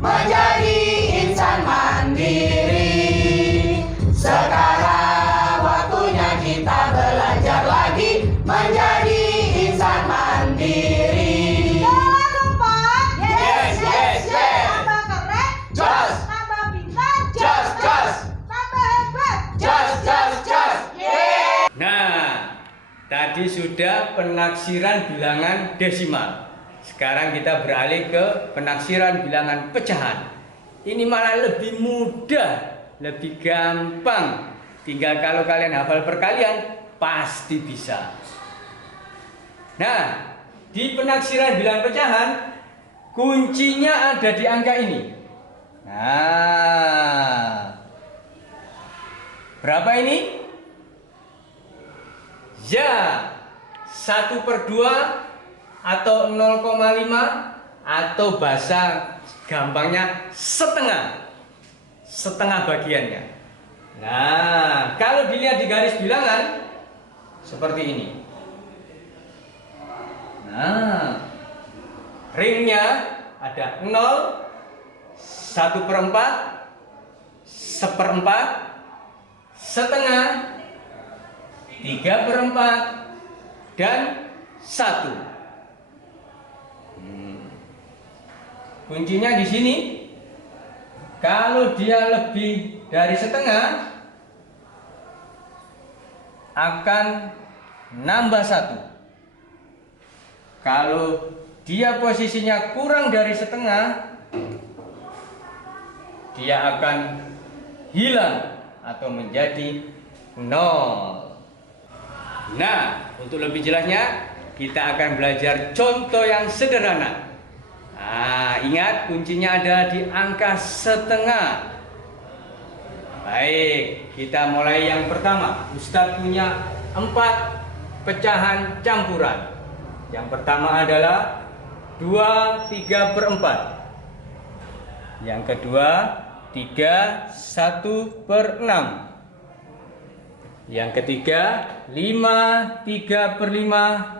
menjadi insan mandiri. Sekarang waktunya kita belajar lagi menjadi insan mandiri. Jalan cepat. Yes, yes, yes. Tambah keren. Jos. Tambah pintar. Jos, jos. Tambah hebat. Jos, jos, jos. Yeay. Nah, tadi sudah penaksiran bilangan desimal. Sekarang kita beralih ke penaksiran bilangan pecahan. Ini malah lebih mudah, lebih gampang. Tinggal kalau kalian hafal perkalian, pasti bisa. Nah, di penaksiran bilangan pecahan, kuncinya ada di angka ini. Nah, berapa ini? Ya, 1/2 atau 0,5 atau bahasa gampangnya setengah bagiannya. Nah, kalau dilihat di garis bilangan seperti ini. Nah, ringnya ada 0, 1/4, 1/4, setengah, 3/4, dan 1. Kuncinya di sini. Kalau dia lebih dari setengah, akan nambah 1. Kalau dia posisinya kurang dari setengah, dia akan hilang atau menjadi 0. Nah, untuk lebih jelasnya, kita akan belajar contoh yang sederhana. Nah, ingat kuncinya ada di angka setengah. Baik, kita mulai yang pertama. Ustadz punya 4 pecahan campuran. Yang pertama adalah 2 3/4. Yang kedua 3 1/6. Yang ketiga 5 3/5.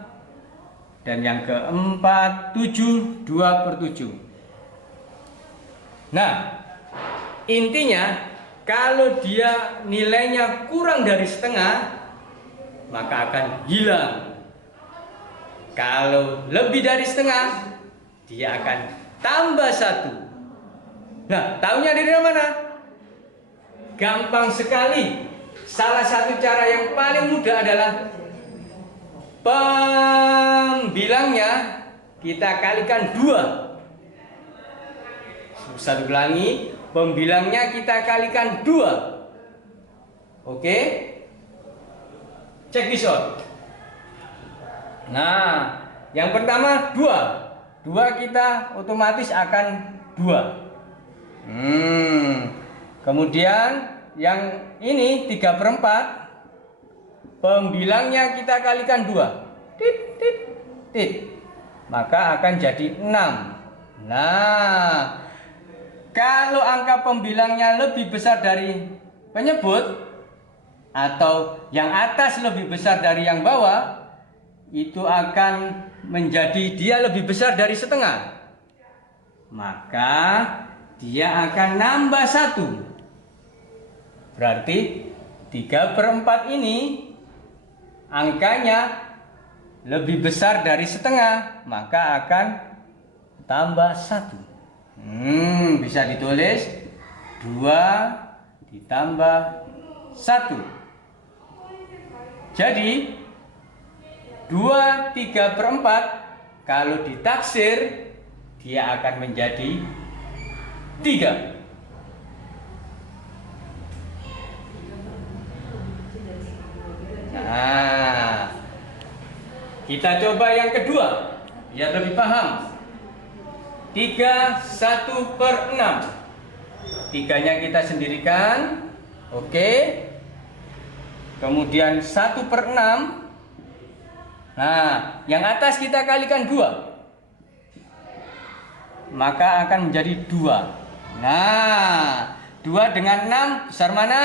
Dan yang keempat 7 2/7. Nah, intinya kalau dia nilainya kurang dari setengah, maka akan hilang. Kalau lebih dari setengah, dia akan tambah 1. Nah, tahunya dari mana? Gampang sekali. Salah satu cara yang paling mudah adalah pembilangnya kita kalikan 2. Saya ulangi, pembilangnya kita kalikan 2. Oke? Check this out. Nah, yang pertama 2. 2 kita otomatis akan 2. Kemudian yang ini 3/4. Pembilangnya kita kalikan 2. Tit, tit, tit. Maka akan jadi 6. Nah, kalau angka pembilangnya lebih besar dari penyebut, atau yang atas lebih besar dari yang bawah, itu akan menjadi dia lebih besar dari setengah. Maka dia akan nambah 1. Berarti 3/4 ini angkanya lebih besar dari setengah, maka akan tambah 1. Bisa ditulis 2 ditambah 1. Jadi 2 3/4 kalau ditaksir dia akan menjadi 3. Nah, kita coba yang kedua biar lebih paham. 3 1/6. 3-nya kita sendirikan. Oke. Kemudian 1/6. Nah, yang atas kita kalikan 2. Maka akan menjadi 2. Nah, 2 dengan 6 besar mana?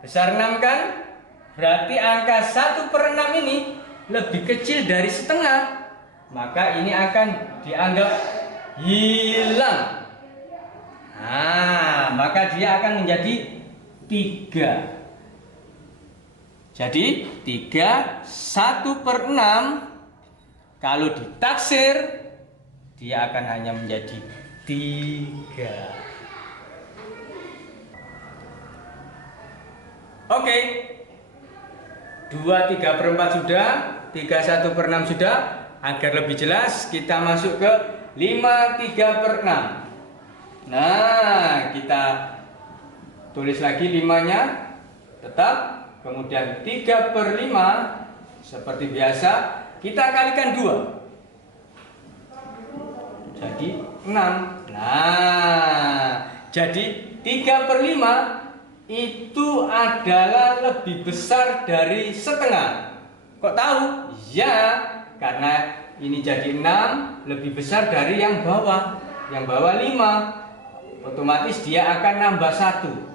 Besar 6 kan? Berarti angka 1/6 ini lebih kecil dari setengah. Maka ini akan dianggap hilang. Nah, maka dia akan menjadi 3. Jadi 3, 1/6 kalau ditaksir dia akan hanya menjadi 3. Oke, 2, 3/4 sudah, 3, 1/6 sudah. Agar lebih jelas kita masuk ke 5, 3/6. Nah, kita tulis lagi 5-nya tetap. Kemudian 3/5 seperti biasa kita kalikan 2. Jadi 6. Nah, jadi 3/5 itu adalah lebih besar dari setengah. Kok tahu? Ya, karena ini jadi 6 lebih besar dari yang bawah. Yang bawah 5. Otomatis dia akan nambah 1.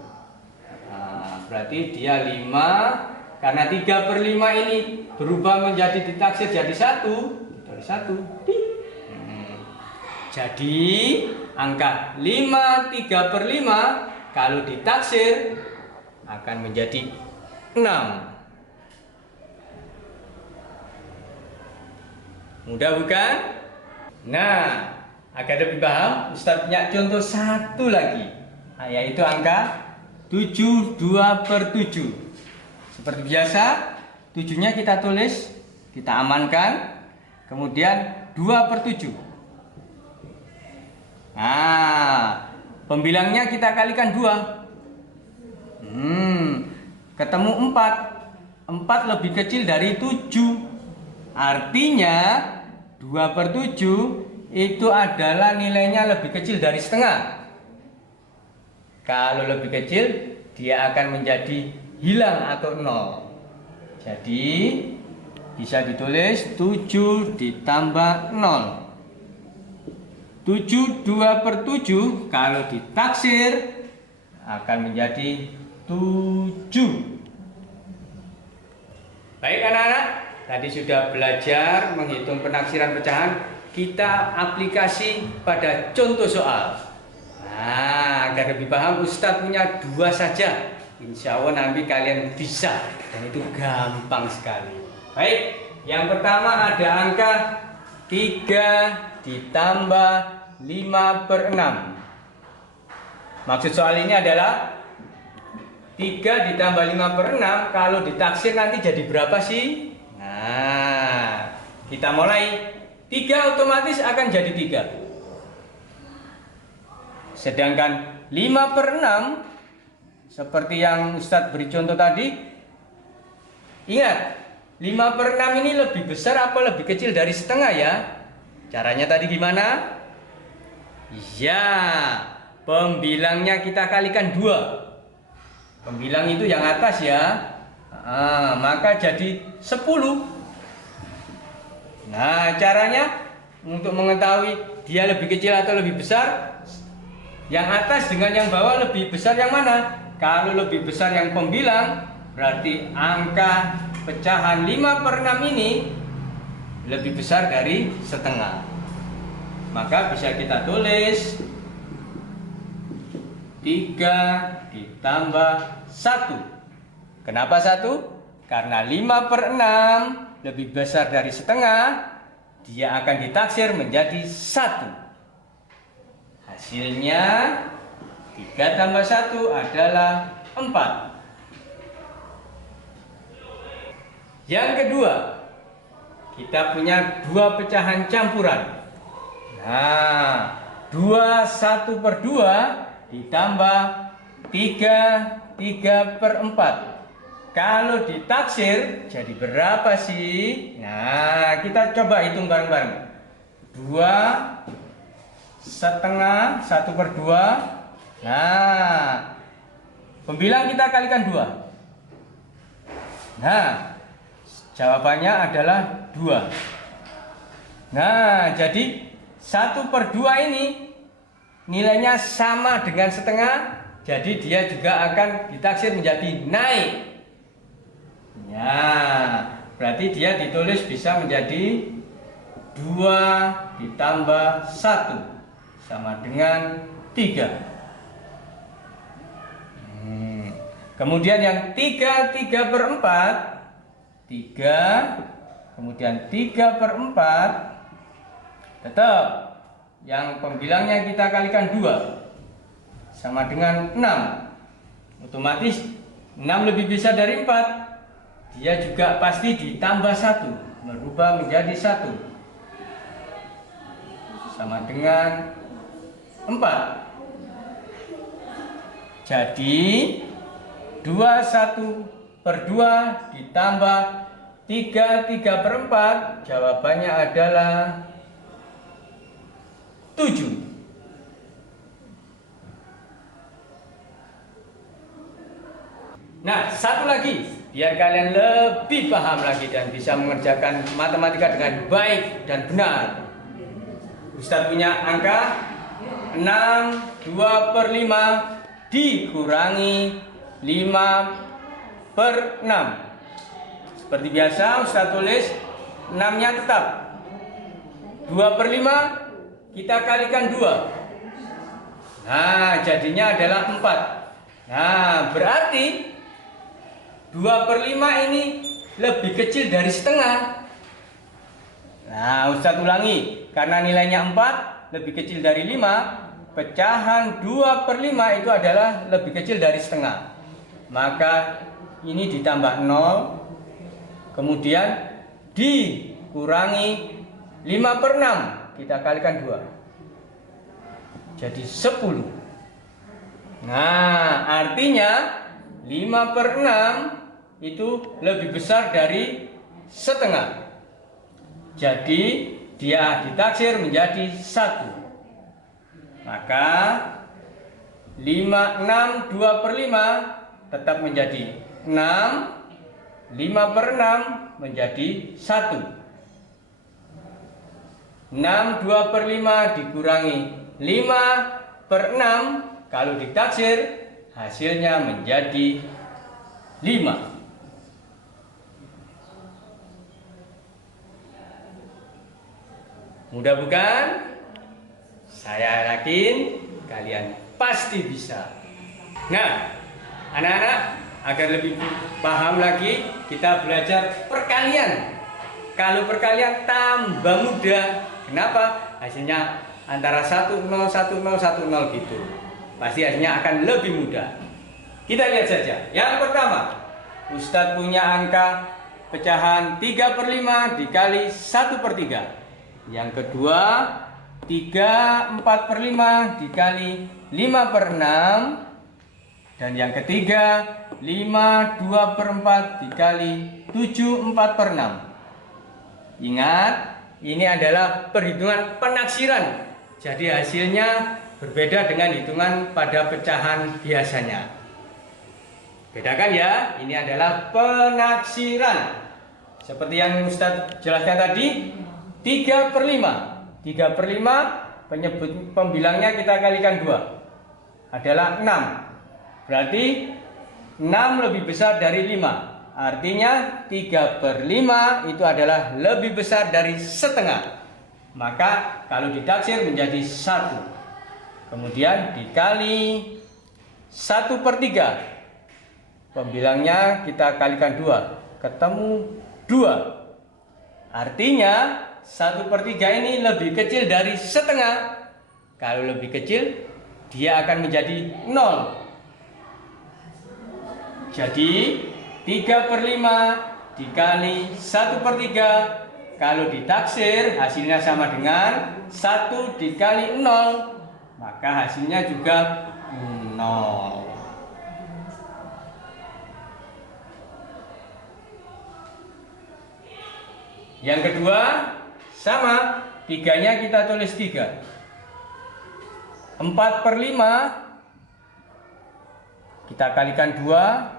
Berarti dia 5. Karena 3/5 ini berubah menjadi ditaksir jadi 1. Dari 1. Jadi angka 5, 3/5 kalau ditaksir akan menjadi 6. Mudah bukan? Nah, agar lebih paham, Ustadz punya contoh satu lagi, yaitu angka 7, 2/7. Seperti biasa, 7-nya kita tulis, kita amankan, kemudian 2/7. Nah, pembilangnya kita kalikan 2. Ketemu 4. 4 lebih kecil dari 7. Artinya 2/7 itu adalah nilainya lebih kecil dari setengah. Kalau lebih kecil, dia akan menjadi hilang atau 0. Jadi bisa ditulis 7 ditambah 0. 7, 2/7 kalau ditaksir akan menjadi 7. Baik anak-anak, tadi sudah belajar menghitung penaksiran pecahan. Kita aplikasi pada contoh soal. Nah, agar lebih paham, Ustadz punya 2 saja. Insya Allah nanti kalian bisa. Dan itu gampang sekali. Baik, yang pertama ada angka 3 ditambah 5/6. Maksud soal ini adalah 3 ditambah 5/6 kalau ditaksir nanti jadi berapa sih? Nah, kita mulai. 3 otomatis akan jadi 3. Sedangkan 5/6 seperti yang Ustadz beri contoh tadi, ingat 5/6 ini lebih besar apa lebih kecil dari setengah ya? Caranya tadi gimana? Ya, pembilangnya kita kalikan 2. Pembilang itu yang atas ya. Maka jadi 10. Nah, caranya untuk mengetahui dia lebih kecil atau lebih besar, yang atas dengan yang bawah lebih besar yang mana? Kalau lebih besar yang pembilang, berarti angka pecahan 5/6 ini lebih besar dari setengah. Maka bisa kita tulis 3 ditambah 1. Kenapa 1? Karena 5/6 lebih besar dari setengah, dia akan ditaksir menjadi 1. Hasilnya 3 tambah 1 adalah 4. Yang kedua, kita punya 2 pecahan campuran. Nah, 2 1/2 ditambah 3/4. Kalau ditaksir jadi berapa sih? Nah, kita coba hitung bareng-bareng. 2,5 1/2. Nah, pembilang kita kalikan 2. Nah, jawabannya adalah 2. Nah, jadi 1/2 ini nilainya sama dengan setengah, jadi dia juga akan ditaksir menjadi naik. Ya, berarti dia ditulis bisa menjadi 2 ditambah 1. sama dengan 3. Kemudian yang 3 per 4, 3, kemudian 3 per 4, tetap yang pembilangnya kita kalikan 2, sama dengan 6. Otomatis 6 lebih besar dari 4, dia juga pasti ditambah 1, merubah menjadi 1, sama dengan 4. Jadi 21 per 2 ditambah 3 per 4, jawabannya adalah 7. Nah, satu lagi, biar kalian lebih paham lagi dan bisa mengerjakan matematika dengan baik dan benar. Ustadz punya angka 6, 2 per 5 dikurangi 5 per 6. Seperti biasa Ustadz tulis 6-nya tetap. 2 per 5 kita kalikan 2. Nah, jadinya adalah 4. Nah, berarti 2 per 5 ini lebih kecil dari setengah. Nah, Ustadz ulangi. Karena nilainya 4 lebih kecil dari 5, pecahan 2 per 5 itu adalah lebih kecil dari setengah. Maka ini ditambah 0, kemudian dikurangi 5 per 6, kita kalikan 2, jadi 10. Nah, artinya 5 per 6 itu lebih besar dari setengah. Jadi dia ditaksir menjadi 1. Maka 6, 2 per 5 tetap menjadi 6, 5 per 6 menjadi 1. 6, 2 per 5 dikurangi 5 per 6, kalau ditaksir hasilnya menjadi 5. Mudah bukan? Saya yakin kalian pasti bisa. Nah, anak-anak, agar lebih paham lagi, kita belajar perkalian. Kalau perkalian tambah mudah. Kenapa? Hasilnya antara 1, 0, 1, 0, 1, 0 gitu. Pasti hasilnya akan lebih mudah. Kita lihat saja. Yang pertama, Ustadz punya angka pecahan 3 per 5 dikali 1 per 3. Yang kedua, 3, 4 per 5 dikali 5 per 6. Dan yang ketiga, 5, 2 per 4 dikali 7, 4 per 6. Ingat, ini adalah perhitungan penaksiran. Jadi hasilnya berbeda dengan hitungan pada pecahan biasanya. Bedakan ya, ini adalah penaksiran. Seperti yang Ustadz jelaskan tadi, 3 per 5. 3 per 5 penyebut pembilangnya kita kalikan 2. Adalah 6. Berarti 6 lebih besar dari 5. Artinya 3 per 5 itu adalah lebih besar dari setengah. Maka kalau ditaksir menjadi 1. Kemudian dikali 1 per 3. Pembilangnya kita kalikan 2. Ketemu 2. Artinya 1 per 3 ini lebih kecil dari setengah. Kalau lebih kecil, dia akan menjadi 0. Jadi 3 per 5 dikali 1 per 3. Kalau ditaksir hasilnya sama dengan 1 dikali 0. Maka hasilnya juga 0. Yang kedua, sama, 3-nya kita tulis 3. 4 per 5 kita kalikan 2,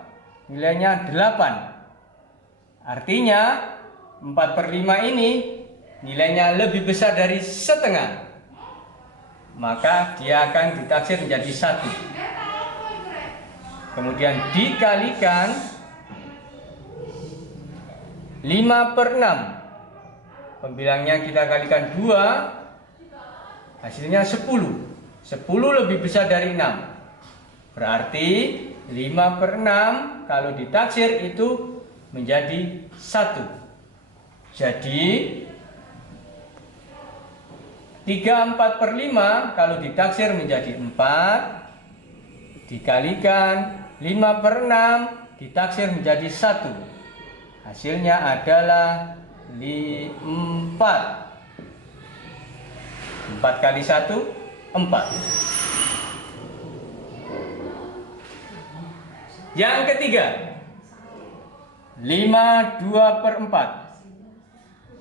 nilainya 8. Artinya 4 per 5 ini nilainya lebih besar dari setengah. Maka dia akan ditaksir menjadi 1. Kemudian dikalikan 5 per 6. Pembilangnya kita kalikan 2. Hasilnya 10. 10 lebih besar dari 6. Berarti 5/6 kalau ditaksir itu menjadi 1. Jadi 3/4/5 kalau ditaksir menjadi 4 dikalikan 5/6 ditaksir menjadi 1. Hasilnya adalah 4. 4 kali 1, 4. Yang ketiga, 5/2/4.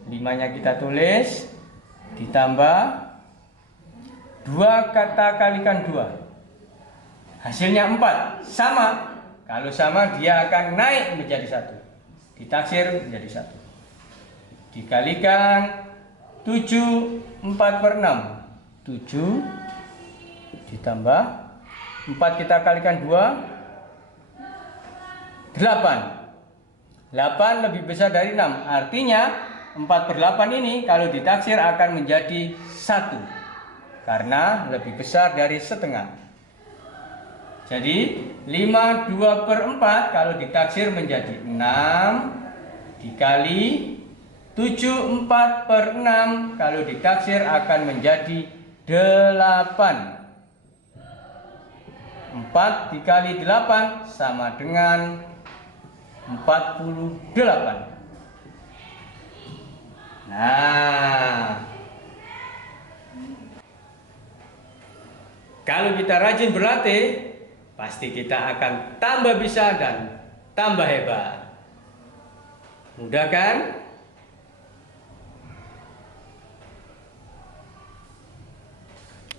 5-nya kita tulis, ditambah 2 kata kalikan 2. Hasilnya 4. Sama. Kalau sama dia akan naik menjadi 1. Ditaksir menjadi 1. Dikalikan 7/4/6. 7 ditambah 4 kita kalikan 2, 8. 8 lebih besar dari 6. Artinya 4/8 ini kalau ditaksir akan menjadi 1 karena lebih besar dari setengah. Jadi 5/2/4 kalau ditaksir menjadi 6 dikali 7/4/6 kalau ditaksir akan menjadi 8. 4 dikali 8 sama dengan 48. Nah, kalau kita rajin berlatih, pasti kita akan tambah bisa dan tambah hebat. Mudah kan?